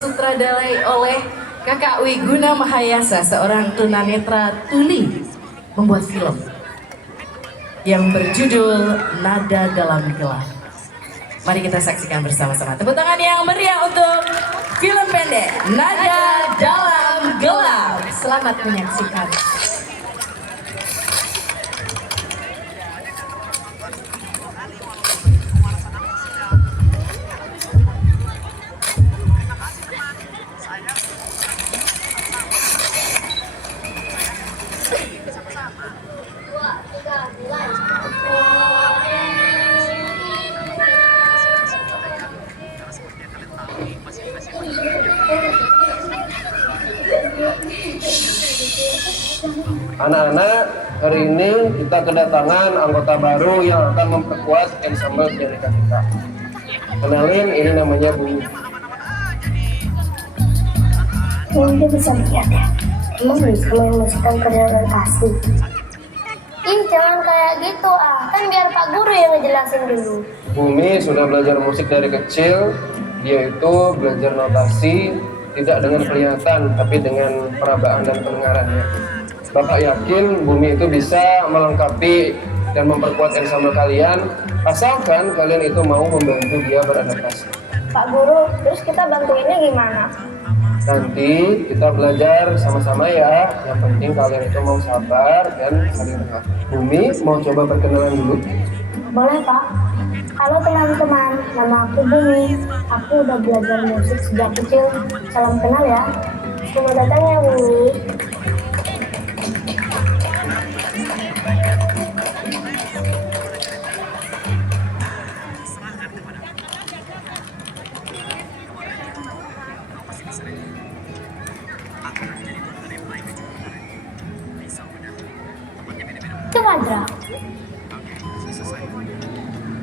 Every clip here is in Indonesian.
Sutradarai oleh Kakak Wiguna Mahayasa, seorang tunanetra tuli, membuat film yang berjudul Nada Dalam Gelap. Mari kita saksikan bersama-sama. Tepuk tangan yang meriah untuk film pendek Nada Dalam Gelap. Selamat menyaksikan. Anak-anak, hari ini kita kedatangan anggota baru yang akan memperkuat ensemble Dereka kita. Kenalin, ini namanya Bumi. Dia bisa lihat ya. Emang bisa memasukkan presentasi. Ih, jangan kayak gitu kan biar Pak Guru yang ngejelasin dulu. Bumi sudah belajar musik dari kecil. Dia itu belajar notasi tidak dengan kelihatan, tapi dengan perabaan dan pendengarannya. Bapak yakin Bumi itu bisa melengkapi dan memperkuat ensemble kalian, asalkan kalian itu mau membantu dia beradaptasi. Pak Guru, terus kita bantuinnya gimana? Nanti kita belajar sama-sama ya. Yang penting kalian itu mau sabar dan saling dengar. Bumi mau coba perkenalan dulu? Boleh Pak. Halo teman-teman, nama aku Bumi. Aku udah belajar musik sejak kecil. Salam kenal ya. Selamat datang ya Bumi. Itu Fadra.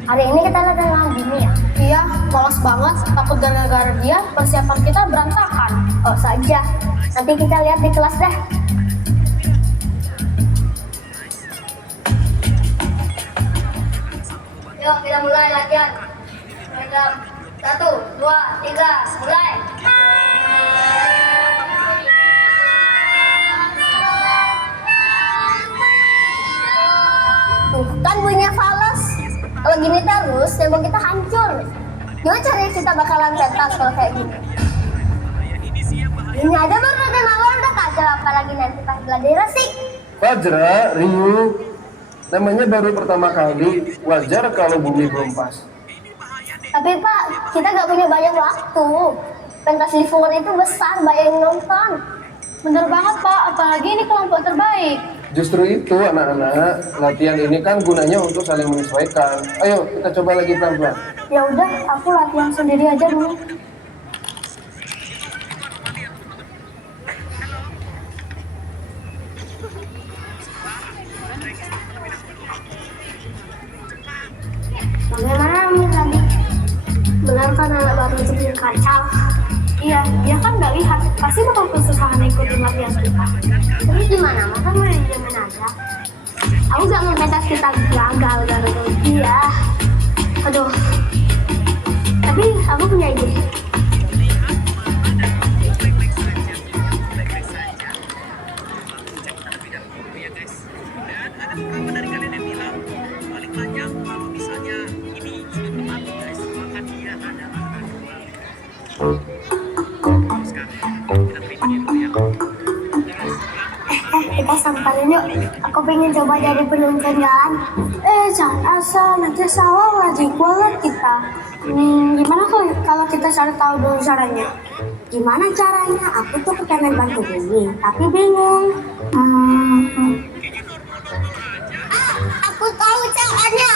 Hari ini kita latihan dengan Bumi ya? Iya, malas banget. Takut gara-gara dia persiapan kita berantakan. Oh saja, nanti kita lihat di kelas deh. Yuk kita mulai latihan. Jam 1, 2, 3, mulai. Tuh kan bunyinya fals. Kalau gini terus, tembok kita hancur. Gimana caranya kita bakalan pentas kalau kayak gini? Ini aja baru latihan awal udah kacau, apalagi nanti pas belajar sih. Fajra, Ryu, namanya baru pertama kali. Wajar kalau Bumi belum pas. Tapi Pak, kita gak punya banyak waktu. Pentas lingkungan itu besar, banyak yang nonton. Bener banget Pak, apalagi ini kelompok terbaik. Justru itu anak-anak, latihan ini kan gunanya untuk saling menyesuaikan. Ayo kita coba lagi pelan-pelan. Ya udah, aku latihan sendiri aja dulu. Bagaimana Amin tadi? Benar kan anak baru itu bikin kacau? Iya, dia kan nggak lihat. Pasti bakal kesusahan ikutin latihan kita. Tapi gimana? Masa mau dijamin aja? Aku gak mau pentas kita gagal gara-gara dia. Aduh. Tapi aku punya ide. Kita samperin yuk. Aku pengen coba jadi penonton jalan. Jangan asal, nanti salah lagi kualat kita. Gimana kalau kita cari tahu dulu caranya? Gimana caranya? Aku tuh pengen bantu Bumi, tapi bingung. Aku tahu caranya.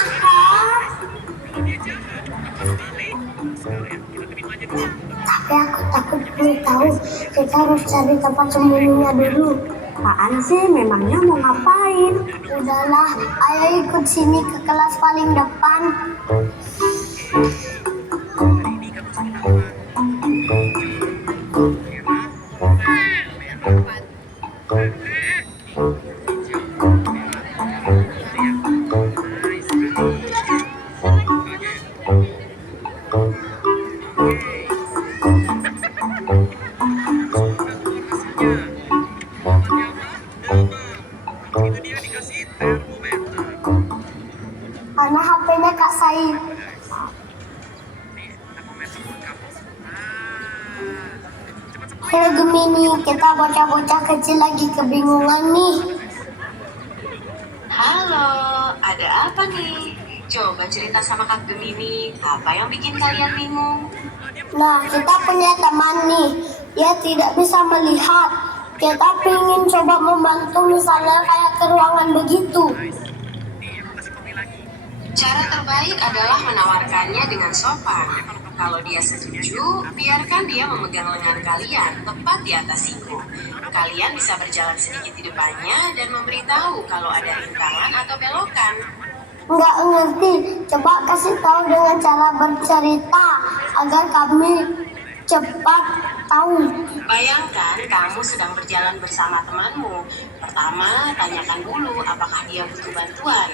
Tapi aku takut belum tahu. Kita harus cari tempat sembunyinya dulu. Apaan sih? Memangnya mau ngapain? Udahlah, ayo ikut sini ke kelas paling depan. Halo Gemini, kita bocah-bocah kecil lagi kebingungan nih. Halo, ada apa nih? Coba cerita sama Kak Gemini, apa yang bikin kalian bingung? Nah, kita punya teman nih, dia tidak bisa melihat. Kita pengen coba membantu misalnya kayak ke ruangan begitu. Cara terbaik adalah menawarkannya dengan sopan. Kalau dia setuju, biarkan dia memegang lengan kalian tepat di atas siku. Kalian bisa berjalan sedikit di depannya dan memberitahu kalau ada rintangan atau belokan. Nggak ngerti, coba kasih tahu dengan cara bercerita agar kami cepat tahu. Bayangkan kamu sedang berjalan bersama temanmu. Pertama, tanyakan dulu apakah dia butuh bantuan.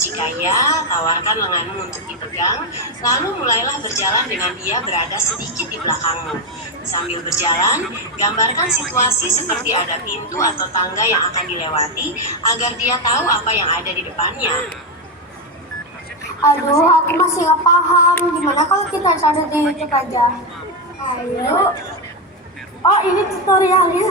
Jika ya, tawarkan lenganmu untuk dipegang, lalu mulailah berjalan dengan dia berada sedikit di belakangmu. Sambil berjalan, gambarkan situasi seperti ada pintu atau tangga yang akan dilewati agar dia tahu apa yang ada di depannya. Aduh, aku masih nggak paham. Gimana kalau kita cari di YouTube aja? Ayo. Oh, ini tutorialnya.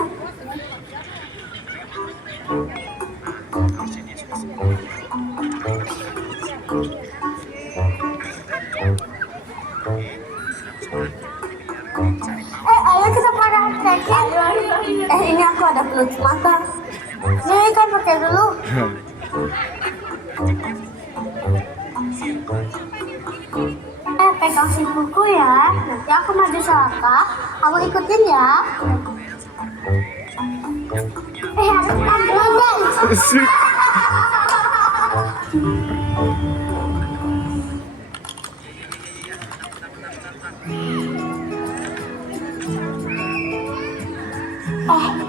Ayo kita pada praktekin. Ini aku ada peluit mata. Nih kan pakai dulu. Pegang si buku ya. Nanti aku maju selangkah. Kamu ikutin ya. Harus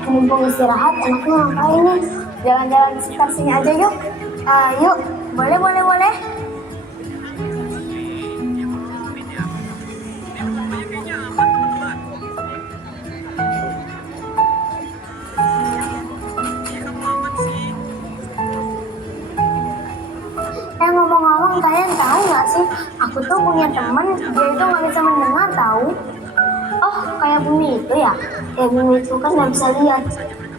mumpung istirahat, enaknya ngapain nih? Jalan-jalan di sekitar sini aja yuk. Yuk, boleh. Ngomong-ngomong, kalian tahu nggak sih? Aku tuh punya teman, dia itu nggak bisa mendengar tahu. Oh, kayak Bumi itu ya? Bumi itu kan nggak bisa lihat.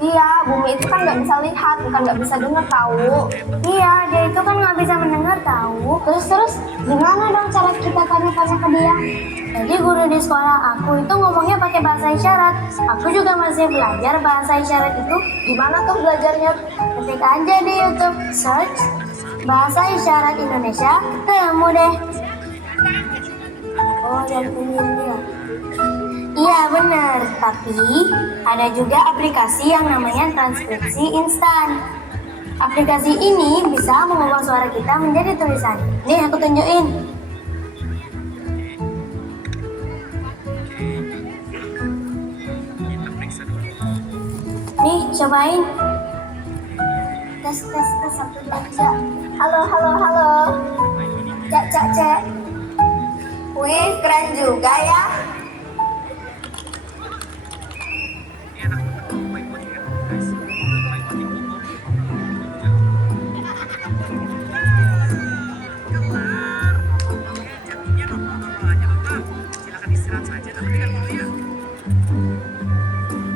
Iya, Bumi itu kan nggak bisa lihat, bukan nggak bisa dengar tahu. Iya, dia itu kan nggak bisa mendengar tahu. Terus gimana dong cara kita tanya-tanya ke dia? Jadi guru di sekolah aku itu ngomongnya pakai bahasa isyarat. Aku juga masih belajar bahasa isyarat itu. Gimana tuh belajarnya? Ketik aja di YouTube, search bahasa isyarat Indonesia, ketemu deh. Oh, yang ini dia. Iya benar, tapi ada juga aplikasi yang namanya transkripsi instan. Aplikasi ini bisa mengubah suara kita menjadi tulisan. Nih aku tunjukin. Nih cobain. Tes 1 2 3. Halo. Cek. Wih, keren juga ya.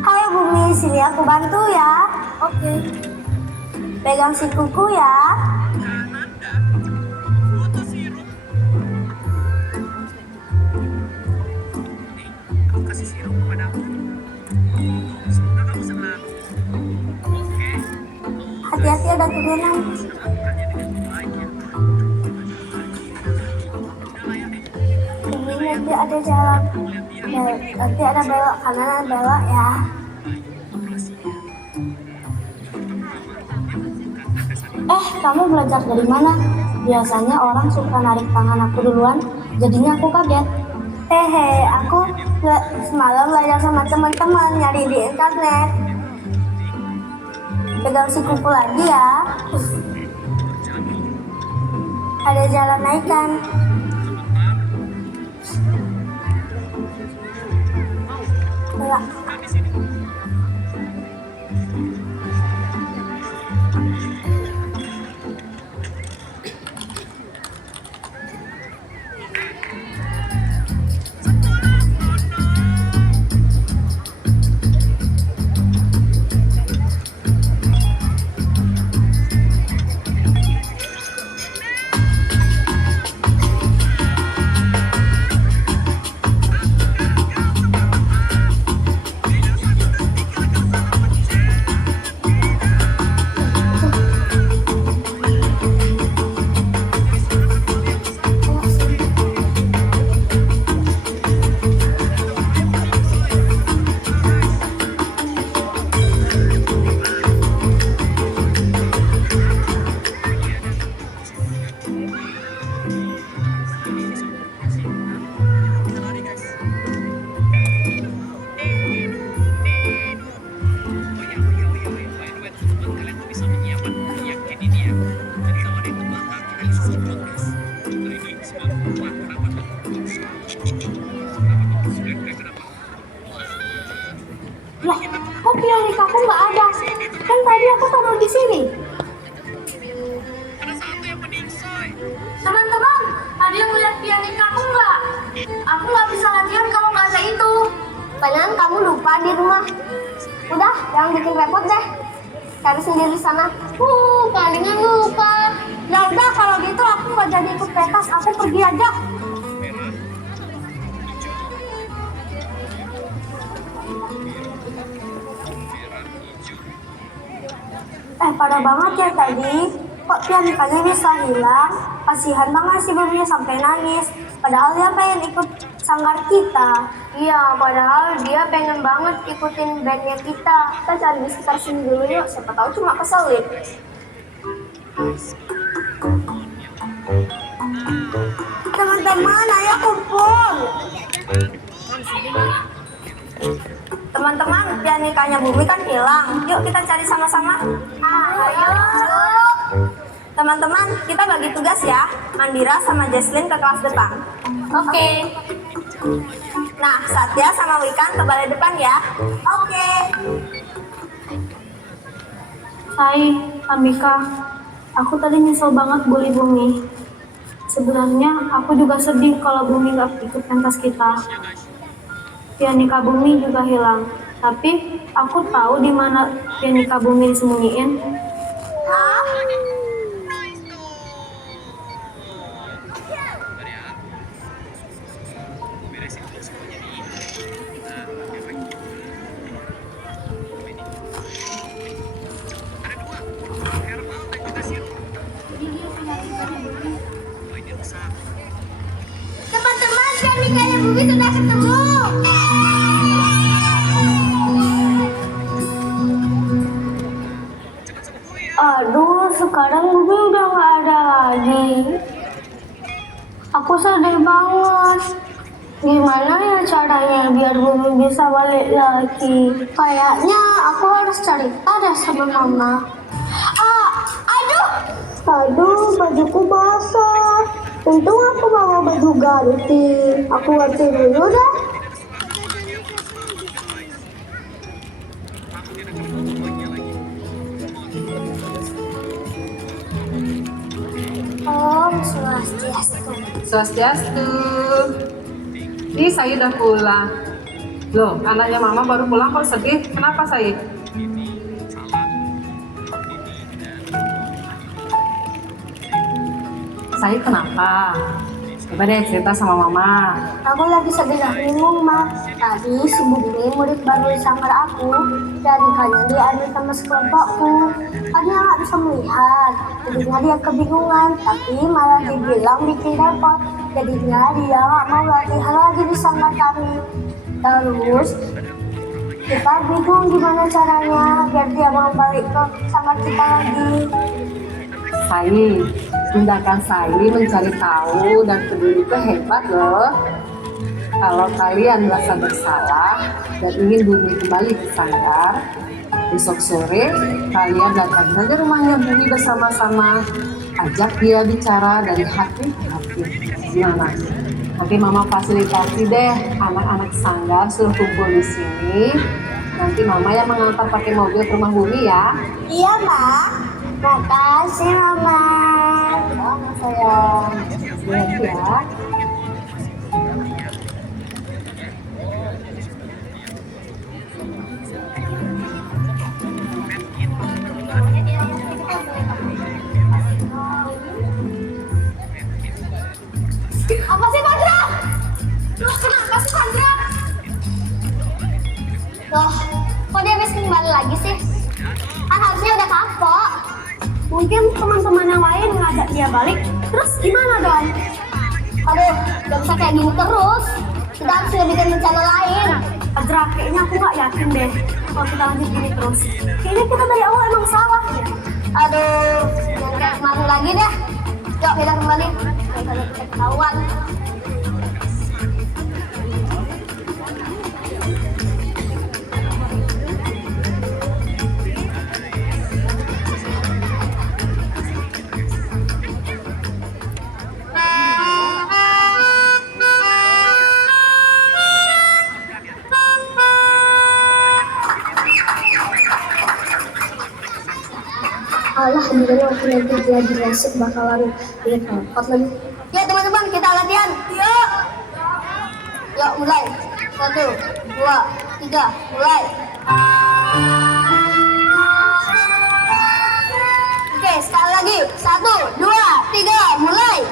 Halo Bumi, sini aku bantu ya. Oke. Pegang si kuku ya. Hati-hati ada turunan. Ini nanti ada jalan. Nanti ada belok kanan, belok ya. Kamu belajar dari mana? Biasanya orang suka narik tangan aku duluan, jadinya aku kaget. Aku semalam belajar sama teman-teman nyari di internet. Pegang si kuku lagi ya. Ada jalan naikan. Belok. Lah, kok pianik aku nggak ada? Kan tadi aku taruh di sini. Teman-teman, ada yang melihat pianik aku nggak? Aku nggak bisa latihan kalau nggak ada itu. Padahal kamu lupa di rumah. Udah, jangan bikin repot deh. Cari sendiri sana. Palingan lupa. Ya udah, kalau gitu aku nggak jadi ikut pentas. Aku pergi aja. Parah banget ya tadi. Kok pianikanya bisa hilang? Kasihan banget si Buminya sampai nangis. Padahal dia pengen ikut sanggar kita. Iya, padahal dia pengen banget ikutin bandnya kita. Kita cari di sekitar sini dulu yuk. Siapa tahu cuma keselip. Teman-teman, ayo kumpul. Teman-teman, pianikanya Bumi kan hilang. Yuk kita cari sama-sama. Ayo. Teman-teman, kita bagi tugas ya. Mandira sama Jesslyn ke kelas depan. Oke. Nah, Satya sama Wikan ke balai depan ya. Oke. Hai, Amika. Aku tadi nyesel banget bully Bumi. Sebenarnya aku juga sedih kalau Bumi nggak ikut pentas kita. Pianika Bumi juga hilang. Tapi aku tahu di mana pianika Bumi disembunyiin. Teman-teman, pianikanya Bumi sudah ketemu. Aduh, sekarang Bumi udah nggak ada lagi. Aku sedih banget. Gimana ya caranya biar Bumi bisa balik lagi? Kayaknya aku harus cari tahu sama Mama. Aduh, bajuku basah. Untung aku bawa baju ganti. Aku ganti dulu deh. Om Swastiastu. Swastiastu. Ini saya udah pulang. Loh, anaknya Mama baru pulang kok sedih. Kenapa saya? Saya kenapa? Coba deh cerita sama Mama. Aku lagi sedih dan bingung, Ma. Tadi si Bumi, murid baru di sanggar aku, pianikanya diambil sama sekelompokku. Kan dia nggak bisa melihat, jadinya dia kebingungan. Tapi malah dibilang bikin repot. Jadinya dia nggak mau latihan lagi di sanggar kami. Terus kita bingung gimana caranya biar dia mau balik ke sanggar kita lagi. Tindakan saya mencari tahu dan peduli itu hebat loh. Kalau kalian merasa bersalah dan ingin Bumi kembali ke sanggar, besok sore kalian datang saja rumahnya Bumi bersama-sama. Ajak dia bicara dari hati ke hati. Gimana? Nanti Mama fasilitasi deh anak-anak sanggar suruh kumpul di sini. Nanti Mama yang mengantar pakai mobil ke rumah Bumi ya. Iya, Ma. Makasih, Mama. Sama sayang. Lihat ya. Apa sih, Pandra? Loh, kenapa sih, Pandra? Loh, kok dia habis kembali lagi sih? Kan harusnya udah kapok. Mungkin teman-teman yang lain ngajak dia balik. Terus gimana dong? Aduh, gak bisa kayak gini terus. Kita harus bikin rencana lain. Pandra, kayaknya aku gak yakin deh kalau kita lanjut gini terus. Kayaknya kita dari awal emang salah ya. Aduh, jangan kayak kemarin lagi deh. Yuk, kita kembali. Kita ketahuan. Alah, gimana waktu nanti dia dirasuk bakalan repot lagi. Ya teman-teman, kita latihan. Yuk. Yuk, mulai. 1, 2, 3, mulai. Oke, sekali lagi. 1, 2, 3, mulai.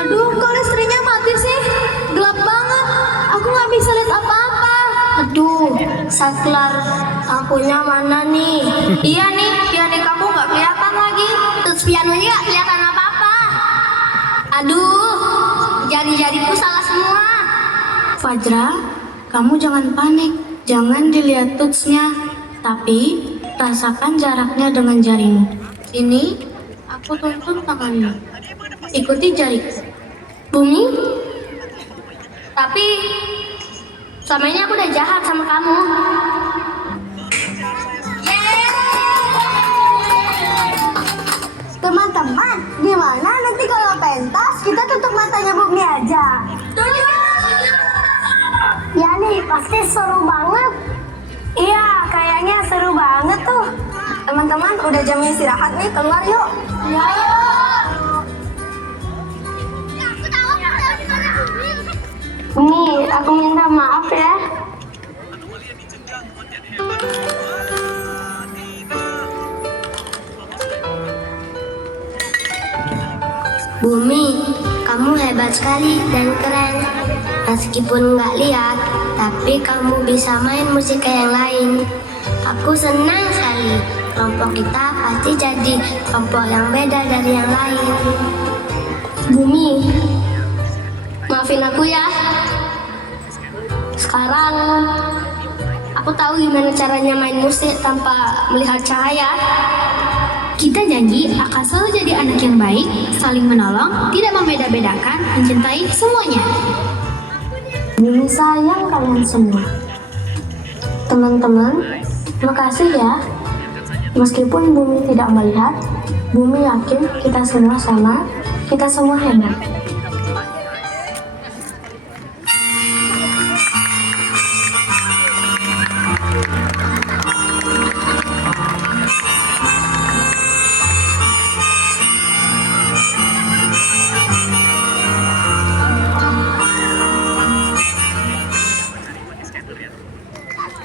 Aduh, kok listriknya mati sih? Gelap banget. Aku nggak bisa lihat apa-apa. Aduh, saklar lampunya mana nih? Iya nih, piano kamu nggak kelihatan lagi. Terus pianonya nggak kelihatan apa-apa. Aduh, jari-jariku salah semua. Fajra, kamu jangan panik. Jangan dilihat tutsnya, tapi rasakan jaraknya dengan jarimu. Ini, aku tuntun tanganmu. Ikuti jariku. Bumi? Tapi selama ini aku udah jahat sama kamu. Teman-teman, gimana nanti kalau pentas kita tutup matanya Bumi aja? Ya nih, pasti seru banget. Iya, kayaknya seru banget tuh. Teman-teman, udah jam istirahat nih, keluar yuk. Ya. Nih, aku minta maaf ya. Bumi, kamu hebat sekali dan keren. Meskipun nggak lihat, tapi kamu bisa main musik kayak yang lain. Aku senang sekali. Kelompok kita pasti jadi kelompok yang beda dari yang lain. Bumi, maafin aku ya. Sekarang aku tahu gimana caranya main musik tanpa melihat cahaya. Kita janji akan selalu jadi anak yang baik, saling menolong, tidak membeda-bedakan, mencintai semuanya. Bumi sayang kalian semua. Teman-teman, makasih ya. Meskipun Bumi tidak melihat, Bumi yakin kita semua sama, kita semua hebat.